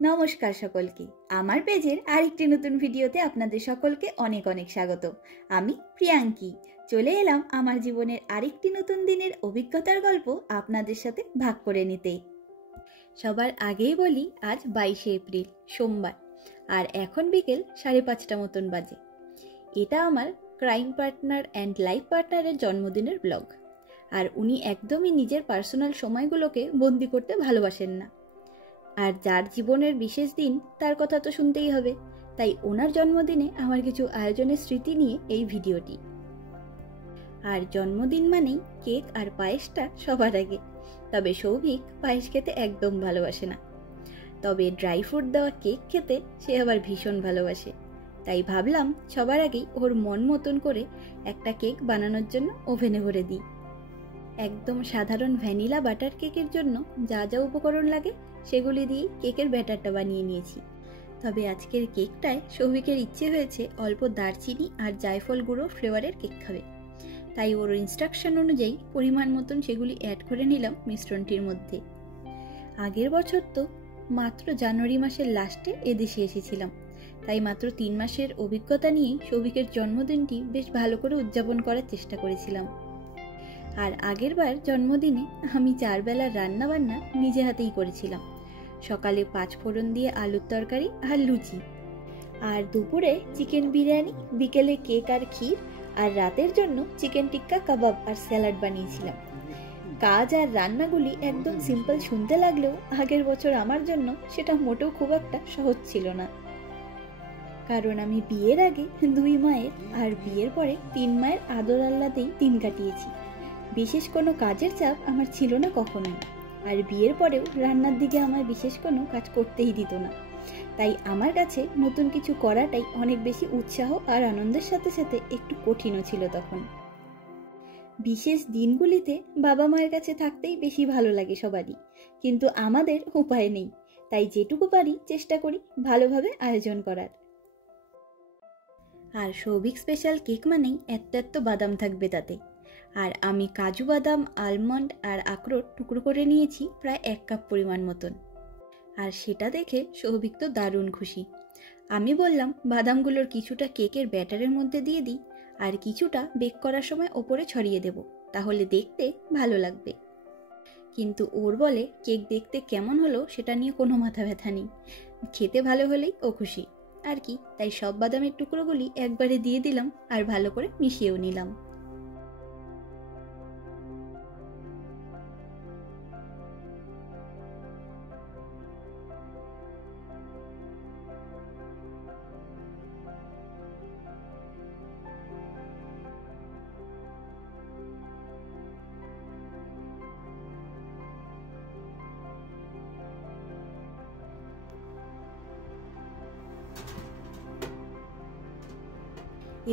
নমস্কার সকলকে, আমার পেজের আরেকটি নতুন ভিডিওতে আপনাদের সকলকে অনেক অনেক স্বাগত। আমি প্রিয়াঙ্কি চলে এলাম আমার জীবনের আরেকটি নতুন দিনের অভিজ্ঞতার গল্প আপনাদের সাথে ভাগ করে নিতে। সবার আগেই বলি, আজ 22শে এপ্রিল সোমবার, আর এখন বিকেল 5:30 মতন বাজে। এটা আমার ক্রাইম পার্টনার অ্যান্ড লাইফ পার্টনারের জন্মদিনের ব্লগ। আর উনি একদমই নিজের পার্সোনাল সময়গুলোকে বন্দি করতে ভালোবাসেন না। আর যার জীবনের বিশেষ দিন তার কথা তো শুনতেই হবে, তাই ওনার জন্মদিনে আমার কিছু আয়োজনের স্মৃতি নিয়ে এই ভিডিওটি। আর জন্মদিন মানেই কেক আর পায়েসটা সবার আগে, তবে সৌভিক পায়েস খেতে একদম ভালোবাসে না, তবে ড্রাই ফ্রুট দেওয়া কেক খেতে সে আবার ভীষণ ভালোবাসে। তাই ভাবলাম সবার আগেই ওর মন মতন করে একটা কেক বানানোর জন্য ওভেনে ভরে দিই। একদম সাধারণ ভ্যানিলা বাটার কেকের জন্য যা যা উপকরণ লাগে সেগুলি দিয়ে কেকের ব্যাটারটা বানিয়ে নিয়েছি। তবে আজকের কেকটায় সৌভিকের ইচ্ছে হয়েছে অল্প দারচিনি আর জায়ফল গুঁড়ো ফ্লেভারের কেক খাবে, তাই ওর ইনস্ট্রাকশন অনুযায়ী পরিমাণ মতন সেগুলি অ্যাড করে নিলাম মিশ্রণটির মধ্যে। আগের বছর তো মাত্র জানুয়ারি মাসের লাস্টে এদেশে এসেছিলাম, তাই মাত্র 3 মাসের অভিজ্ঞতা নিয়েই সৌভিকের জন্মদিনটি বেশ ভালো করে উদযাপন করার চেষ্টা করেছিলাম। আর আগের বার জন্মদিনে আমি 4 বেলার রান্না বান্না নিজে হাতেই করেছিলাম। সকালে 5 ফোড়ন দিয়ে আলুর তরকারি আর লুচি, আর দুপুরে চিকেন বিরিয়ানি, বিকেলে কেক আর ক্ষীর, আর রাতের জন্য চিকেন টিক্কা কাবাব আর স্যালাড বানিয়েছিলাম। কাজ আর রান্নাগুলি একদম সিম্পল শুনতে লাগলেও আগের বছর আমার জন্য সেটা মোটেও খুব একটা সহজ ছিল না, কারণ আমি বিয়ের আগে 2 মায়ের আর বিয়ের পরে 3 মায়ের আদর আহ্লাদেই দিন কাটিয়েছি। বিশেষ কোনো কাজের চাপ আমার ছিল না কখনোই, আর বিয়ের পরেও রান্নার দিকে আমার বিশেষ কোনো কাজ করতেই দিত না। তাই আমার কাছে নতুন কিছু করাটাই অনেক বেশি উৎসাহ আর আনন্দের সাথে সাথে একটু কঠিনও ছিল তখন। বিশেষ দিনগুলিতে বাবা মায়ের কাছে থাকতেই বেশি ভালো লাগে সবারই, কিন্তু আমাদের উপায় নেই, তাই যেটুকু পারি চেষ্টা করি ভালোভাবে আয়োজন করার। আর সৌভিক স্পেশাল কেক মানেই এত বাদাম থাকবে তাতে, আর আমি কাজু বাদাম, আলমন্ড আর আখরোট টুকরো করে নিয়েছি প্রায় 1 কাপ পরিমাণ মতন। আর সেটা দেখে সৌভিক তো দারুণ খুশি। আমি বললাম বাদামগুলোর কিছুটা কেকের ব্যাটারের মধ্যে দিয়ে দিই, আর কিছুটা বেক করার সময় ওপরে ছড়িয়ে দেব, তাহলে দেখতে ভালো লাগবে। কিন্তু ওর বলে কেক দেখতে কেমন হলো সেটা নিয়ে কোনো মাথা ব্যথা নেই, খেতে ভালো হলেই ও খুশি আর কি। তাই সব বাদামের টুকরোগুলি একবারে দিয়ে দিলাম আর ভালো করে মিশিয়েও নিলাম।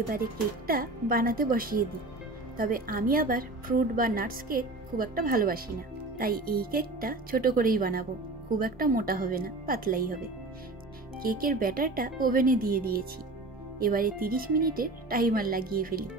এবারে কেকটা বানাতে বসিয়ে দিই, তবে আমি আবার ফ্রুট বা নাটস কেক খুব একটা ভালোবাসি না, তাই এই কেকটা ছোট করেই বানাবো, খুব একটা মোটা হবে না, পাতলাই হবে। কেকের ব্যাটারটা ওভেনে দিয়ে দিয়েছি, এবারে 30 মিনিটের টাইমার লাগিয়ে ফেলি।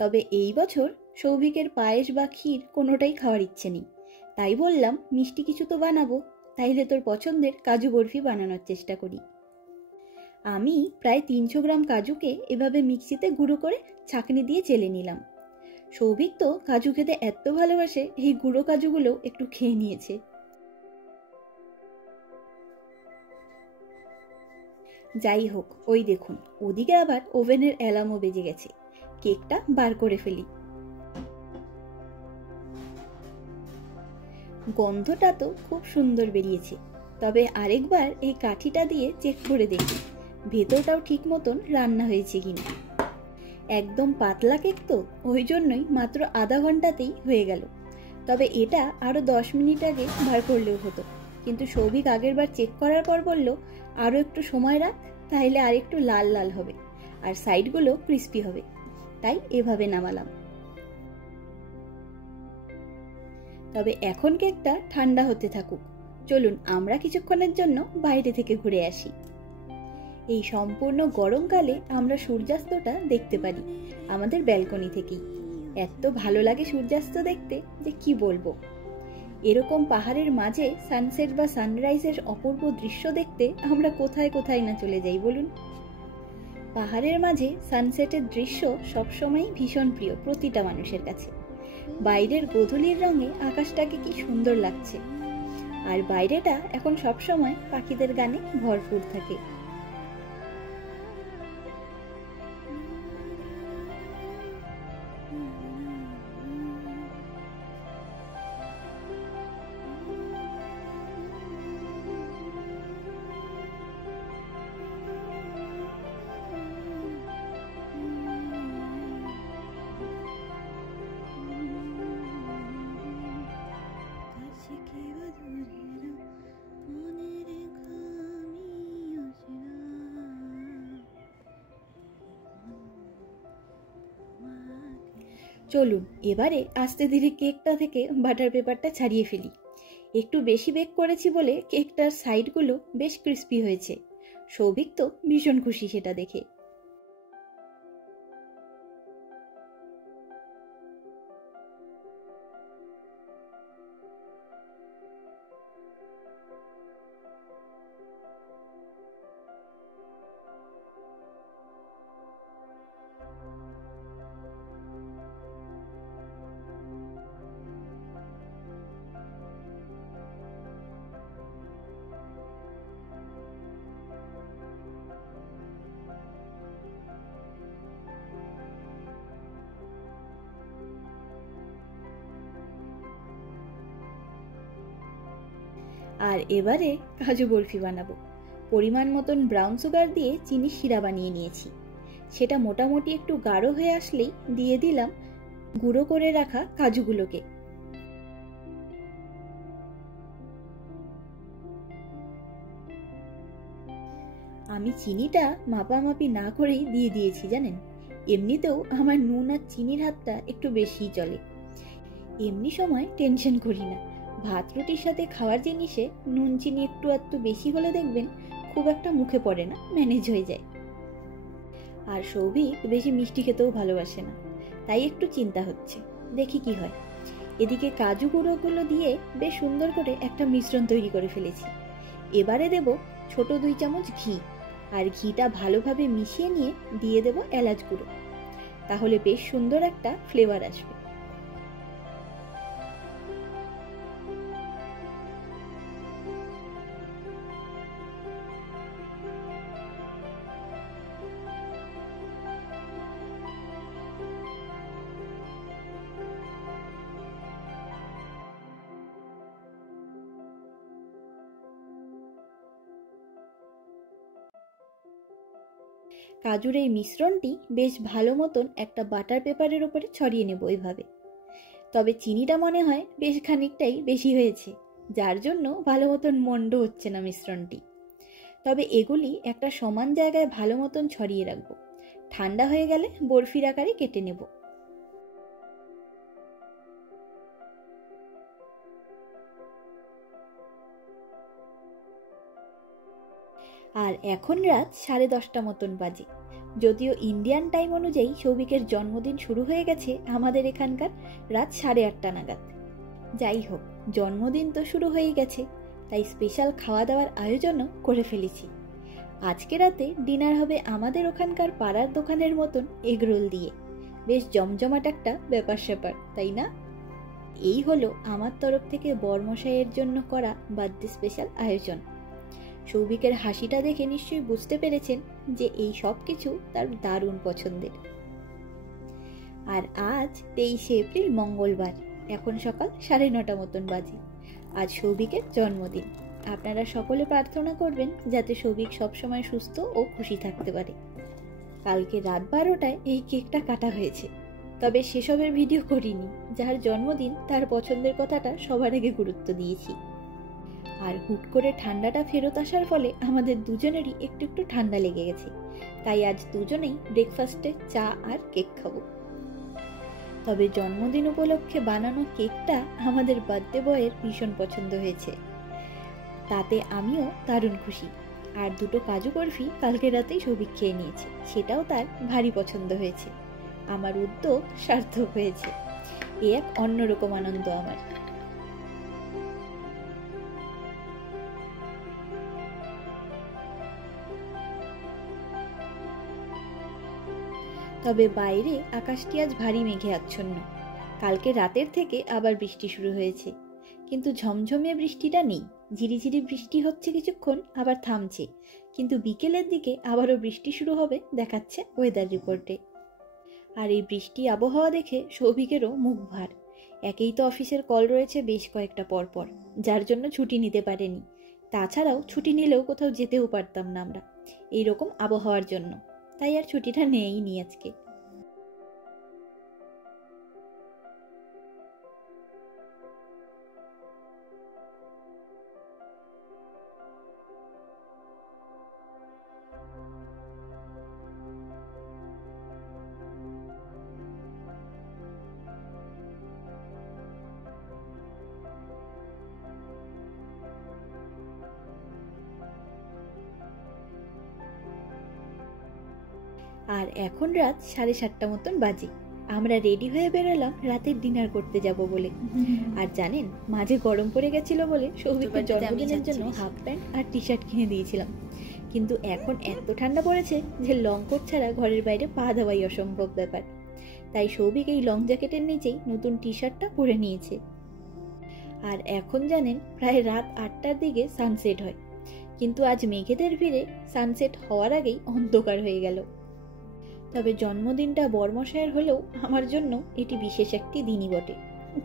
তবে এই বছর সৌভিকের পায়েস বা ক্ষীর কোনোটাই খাওয়ার ইচ্ছে নেই, তাই বললাম মিষ্টি কিছু তো বানাবো, তাইলে তোর পছন্দের কাজু বরফি বানানোর চেষ্টা করি। আমি প্রায় 300 গ্রাম কাজুকে এভাবে মিক্সিতে গুঁড়ো করে ছাঁকনি দিয়ে চেলে নিলাম। সৌভিক তো কাজু খেতে এত ভালোবাসে, এই গুঁড়ো কাজুগুলো একটু খেয়ে নিয়েছে। যাই হোক, ওই দেখুন ওদিকে আবার ওভেনের অ্যালার্মও বেজে গেছে। কেকটা বার করে ফেলি। গন্ধটা তো খুব সুন্দর বেরিয়েছে, তবে আরেকবার এই কাঠিটা দিয়ে চেক করে দেখি ভেতরটাও ঠিক মতন রান্না হয়েছে কিনা। একদম পাতলা কেক তো, ওই জন্যই মাত্র আধা ঘন্টাতেই হয়ে গেল। তবে এটা আরো 10 মিনিট আগে বার করলেও হতো, কিন্তু সৌভিক আগের বার চেক করার পর বলল আরো একটু সময় রাখ, তাহলে আর একটু লাল লাল হবে আর সাইডগুলো ক্রিস্পি হবে। তাই এভাবে নামালাম। তবে এখন কেকটা ঠান্ডা হতে থাকুক। চলুন আমরা কিছুক্ষণের জন্য বাইরে থেকে ঘুরে আসি। এই সম্পূর্ণ গরমকালে আমরা সূর্যাস্তটা দেখতে পারি আমাদের ব্যালকনি থেকেই। এত ভালো লাগে সূর্যাস্ত দেখতে যে কি বলবো। এরকম পাহাড়ের মাঝে সানসেট বা সানরাইজের অপূর্ব দৃশ্য দেখতে আমরা কোথায় কোথায় না চলে যাই বলুন। পাহাড়ের মাঝে সানসেটের দৃশ্য সবসময় ভীষণ প্রিয় প্রতিটা মানুষের কাছে। বাইরের গোধূলির রঙে আকাশটাকে কি সুন্দর লাগছে, আর বাইরেটা এখন সবসময় পাখিদের গানে ভরপুর থাকে। চলুন এবারে আস্তে ধীরে কেকটা থেকে বাটার পেপারটা ছাড়িয়ে ফেলি। একটু বেশি বেক করেছি বলে কেকটার সাইডগুলো বেশ ক্রিস্পি হয়েছে। সৌভিক তো ভীষণ খুশি সেটা দেখে। আর এবারে কাজু বরফি বানাবো। পরিমাণ মতন ব্রাউন সুগার দিয়ে চিনির শিরা বানিয়ে নিয়েছি। সেটা মোটামুটি একটু গাঢ় হয়ে আসলেই দিয়ে দিলাম গুঁড়ো করে রাখা কাজুগুলোকে। আমি চিনিটা মাপামাপি না করেই দিয়ে দিয়েছি জানেন। এমনিতেও আমার নুন আর চিনির হাতটা একটু বেশিই চলে। এমনি সময় টেনশন করি না, ভাত রুটির সাথে খাওয়ার জিনিসে নুন চিনি একটু আধটু বেশি হলে দেখবেন খুব একটা মুখে পড়ে না, ম্যানেজ হয়ে যায়। আর সৌভিক বেশি মিষ্টি খেতেও ভালোবাসে না, তাই একটু চিন্তা হচ্ছে, দেখি কি হয়। এদিকে কাজু গুঁড়োগুলো দিয়ে বেশ সুন্দর করে একটা মিশ্রণ তৈরি করে ফেলেছি। এবারে দেব ছোট 2 চামচ ঘি, আর ঘিটা ভালোভাবে মিশিয়ে নিয়ে দিয়ে দেব এলাচ গুঁড়ো। তাহলে বেশ সুন্দর একটা ফ্লেভার আসবে। কাজুর এই মিশ্রণটি বেশ ভালো মতন একটা বাটার পেপারের উপরে ছড়িয়ে নেব এইভাবে। তবে চিনিটা মনে হয় বেশ খানিকটাই বেশি হয়েছে, যার জন্য ভালো মতন মন্ড হচ্ছে না মিশ্রণটি। তবে এগুলি একটা সমান জায়গায় ভালো মতন ছড়িয়ে রাখবো। ঠান্ডা হয়ে গেলে বরফির আকারে কেটে নেব। আর এখন রাত 10:30 মতন বাজে। যদিও ইন্ডিয়ান টাইম অনুযায়ী সৌভিকের জন্মদিন শুরু হয়ে গেছে আমাদের এখানকার রাত 8:30 নাগাদ। যাই হোক, জন্মদিন তো শুরু হয়েই গেছে, তাই স্পেশাল খাওয়া দাওয়ার আয়োজনও করে ফেলেছি। আজকে রাতে ডিনার হবে আমাদের ওখানকার পাড়ার দোকানের মতন এগরোল দিয়ে। বেশ জমজমাট একটা ব্যাপার স্যাপার, তাই না? এই হলো আমার তরফ থেকে বরমশাইয়ের জন্য করা বার্থডে স্পেশাল আয়োজন। সৌভিকের হাসিটা দেখে নিশ্চয়ই বুঝতে পেরেছেন যে এই সব কিছু তার দারুণ পছন্দের। আর আজ 23শে এপ্রিল মঙ্গলবার, এখন সকাল 9:30 মতন বাজে। আজ সৌভিকের জন্মদিন। আপনারা সকলে প্রার্থনা করবেন যাতে সৌভিক সবসময় সুস্থ ও খুশি থাকতে পারে। কালকে রাত 12টায় এই কেকটা কাটা হয়েছে, তবে সেসবের ভিডিও করিনি। যার জন্মদিন তার পছন্দের কথাটা সবার আগে গুরুত্ব দিয়েছি। আর হুট করে ঠান্ডাটা ফেরত আসার ফলে আমাদের দুজনেরই একটু একটু ঠান্ডা লেগে গেছে, তাই আজ দুজনেই ব্রেকফাস্টে চা আর কেক খাবো। তবে জন্মদিন উপলক্ষে বানানো কেকটা আমাদের বার্থডে বয়ের ভীষণ পছন্দ হয়েছে, তাতে আমিও দারুণ খুশি। আর 2টো কাজু বরফি কালকে রাতেই সৌভিক খেয়ে নিয়েছে, সেটাও তার ভারী পছন্দ হয়েছে। আমার উদ্যোগ সার্থক হয়েছে, এ এক অন্যরকম আনন্দ আমার। তবে বাইরে আকাশটি আজ ভারী মেঘে আচ্ছন্ন। কালকে রাতের থেকে আবার বৃষ্টি শুরু হয়েছে, কিন্তু ঝমঝমিয়ে বৃষ্টিটা নেই। ঝিরিঝিরি বৃষ্টি হচ্ছে কিছুক্ষণ, আবার থামছে, কিন্তু বিকেলের দিকে আবারও বৃষ্টি শুরু হবে দেখাচ্ছে ওয়েদার রিপোর্টে। আর এই বৃষ্টি আবহাওয়া দেখে সৌভিকেরও মুখ ভার। একেই তো অফিসের কল রয়েছে বেশ কয়েকটা পরপর, যার জন্য ছুটি নিতে পারেনি। তাছাড়াও ছুটি নিলেও কোথাও যেতেও পারতাম না আমরা এইরকম আবহাওয়ার জন্য, তাই আর ছুটিটা নেইনি আজকে। আর এখন রাত 7:30 মতন বাজে। আমরা রেডি হয়ে বেরোলাম রাতের ডিনার করতে যাব বলে। আর জানেন, মাঝে গরম পড়ে গেছিল বলে সৌভিকের জন্মদিনের জন্য হাফ প্যান্ট আর টি শার্ট কিনে দিয়েছিলাম, কিন্তু এখন এত ঠান্ডা পড়েছে যে লং কোট ছাড়া ঘরের বাইরে পা দেওয়াই অসম্ভব ব্যাপার। তাই সৌভিক এই লং জ্যাকেটের নিচেই নতুন টি শার্টটা পরে নিয়েছে। আর এখন জানেন প্রায় রাত 8টার দিকে সানসেট হয়, কিন্তু আজ মেঘেদের ভিড়ে সানসেট হওয়ার আগেই অন্ধকার হয়ে গেল। তবে জন্মদিনটা বরমশাইয়ের হলেও আমার জন্য এটি বিশেষ একটি দিনই বটে,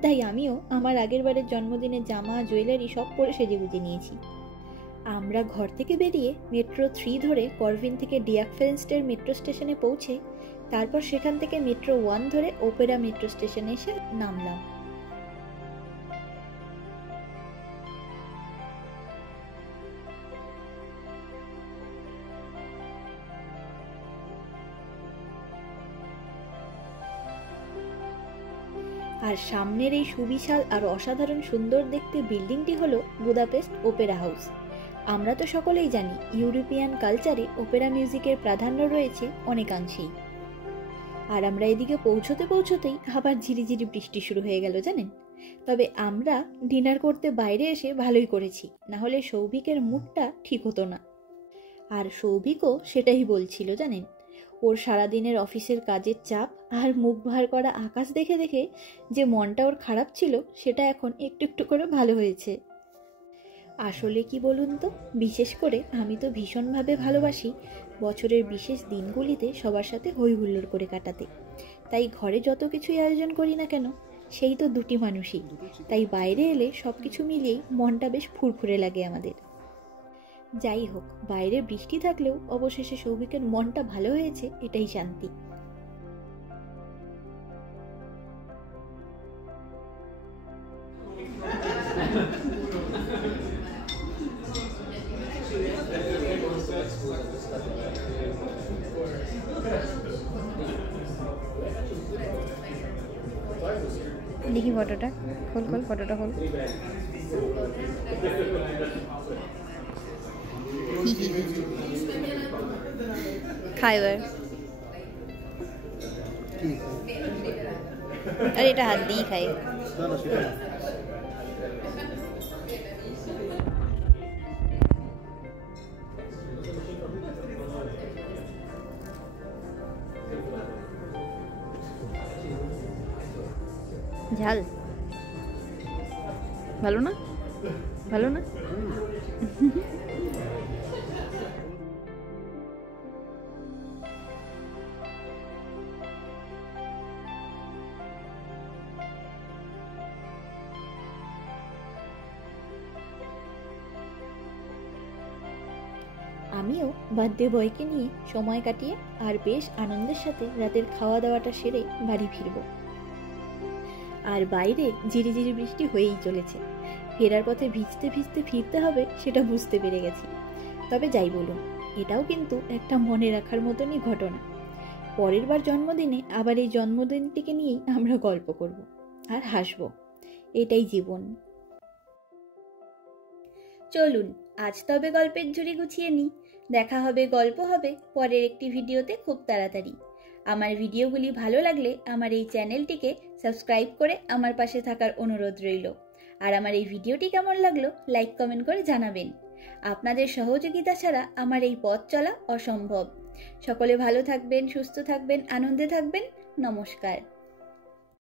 তাই আমিও আমার আগের বারের জন্মদিনের জামা জুয়েলারি সব পরে সেজেগুজে নিয়েছি। আমরা ঘর থেকে বেরিয়ে মেট্রো 3 ধরে করভিন থেকে ডিয়াকফেন্সটের মেট্রো স্টেশনে পৌঁছে তারপর সেখান থেকে মেট্রো 1 ধরে ওপেরা মেট্রো স্টেশনে এসে নামলাম। আর সামনের এই সুবিশাল আর অসাধারণ সুন্দর দেখতে বিল্ডিংটি হলো বুদাপেস্ট ওপেরা হাউস। আমরা তো সকলেই জানি ইউরোপিয়ান কালচারে ওপেরা মিউজিকের প্রাধান্য রয়েছে অনেকাংশেই। আর আমরা এদিকে পৌঁছতেই আবার ঝিরিঝিরি বৃষ্টি শুরু হয়ে গেল জানেন। তবে আমরা ডিনার করতে বাইরে এসে ভালোই করেছি, না হলে সৌভিকের মুডটা ঠিক হতো না। আর সৌভিকও সেটাই বলছিল জানেন, ওর সারাদিনের অফিসের কাজের চাপ আর মুখ ভার করা আকাশ দেখে দেখে যে মনটা ওর খারাপ ছিল সেটা এখন একটু একটু করে ভালো হয়েছে। আসলে কি বলুন তো, বিশেষ করে আমি তো ভীষণভাবে ভালোবাসি বছরের বিশেষ দিনগুলিতে সবার সাথে হই হুল্লোড় করে কাটাতে। তাই ঘরে যত কিছুই আয়োজন করি না কেন সেই তো দুটি মানুষই, তাই বাইরে এলে সব কিছু মিলিয়েই মনটা বেশ ফুরফুরে লাগে আমাদের। যাই হোক, বাইরে বৃষ্টি থাকলেও অবশেষে সৌভিকের মনটা ভালো হয়েছে, এটাই শান্তি। দেখি ফটোটা খোল, ফটোটা খোল। খাই এবার, আরে এটা হাত দিয়েই খাই। ঝাল ভালো না, ভালো না। আমিও বার্থডে বয়কে নিয়ে সময় কাটিয়ে আর বেশ আনন্দের সাথে রাতের খাওয়া দাওয়াটা সেরে বাড়ি ফিরব। আর বাইরে ঝিরিঝিরি বৃষ্টি হয়েই চলেছে। ফেরার পথে ভিজতে ভিজতে ফিরতে হবে সেটা বুঝতে পেরে গেছি। তবে যাই বলুন, এটাও কিন্তু একটা মনে রাখার মতনই ঘটনা। পরের বার জন্মদিনে আবার এই জন্মদিনটিকে নিয়েই আমরা গল্প করব আর হাসব। এটাই জীবন। চলুন আজ তবে গল্পের ঝুড়ি গুছিয়ে নিই। দেখা হবে, গল্প হবে পরের একটি ভিডিওতে খুব তাড়াতাড়ি। আমার ভিডিওগুলি ভালো লাগলে আমার এই চ্যানেলটিকে সাবস্ক্রাইব করে আমার পাশে থাকার অনুরোধ রইল। আর আমার এই ভিডিওটি কেমন লাগলো লাইক কমেন্ট করে জানাবেন। আপনাদের সহযোগিতা ছাড়া আমার এই পথ চলা অসম্ভব। সকলে ভালো থাকবেন, সুস্থ থাকবেন, আনন্দে থাকবেন। নমস্কার।